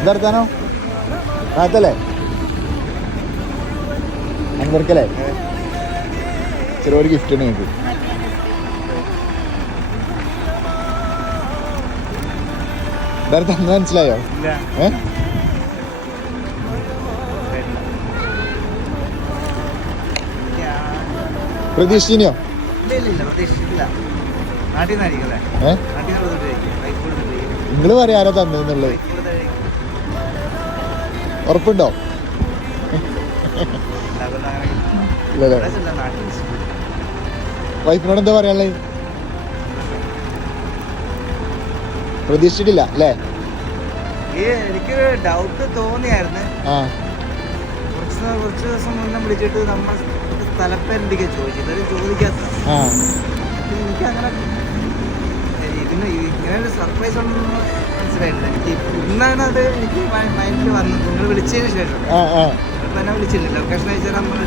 എന്താർത്താനോ കാത്തല്ലേ അൻവർക്കല്ലേ ചെറിയൊരു ഗിഫ്റ്റ് ഉണ്ട് നിങ്ങൾക്ക്. എന്തായാലും തന്നെ മനസ്സിലായോ? പ്രതീക്ഷിച്ചോ? നിങ്ങള് പറയാ ആരാ തന്നെന്നുള്ളത് ഉറപ്പുണ്ടോ? വൈഫിനോട് എന്താ പറയാനുള്ളത്? പ്രതീക്ഷിച്ചിട്ടില്ല അല്ലേ? എനിക്ക് ഡൗട്ട് തോന്നിയായിരുന്നു. കുറച്ച് ദിവസം മുന്നേ വിളിച്ചിട്ട് നമ്മൾ സ്ഥലപ്പേരെന്തൊക്കെ ചോദിച്ചു, ചോദിക്കാത്ത എനിക്ക് അങ്ങനെ ഇങ്ങനെ ഒരു സർപ്രൈസ് ഉണ്ടെന്ന് മനസ്സിലായിട്ടില്ല. എനിക്ക് ഇന്നാണ് അത് എനിക്ക് മൈൻഡിൽ വന്നത്. നിങ്ങൾ വിളിച്ചതിന് ശേഷം എന്നെ വിളിച്ചില്ല, ലൊക്കേഷൻ അയച്ചാൽ നമ്മൾ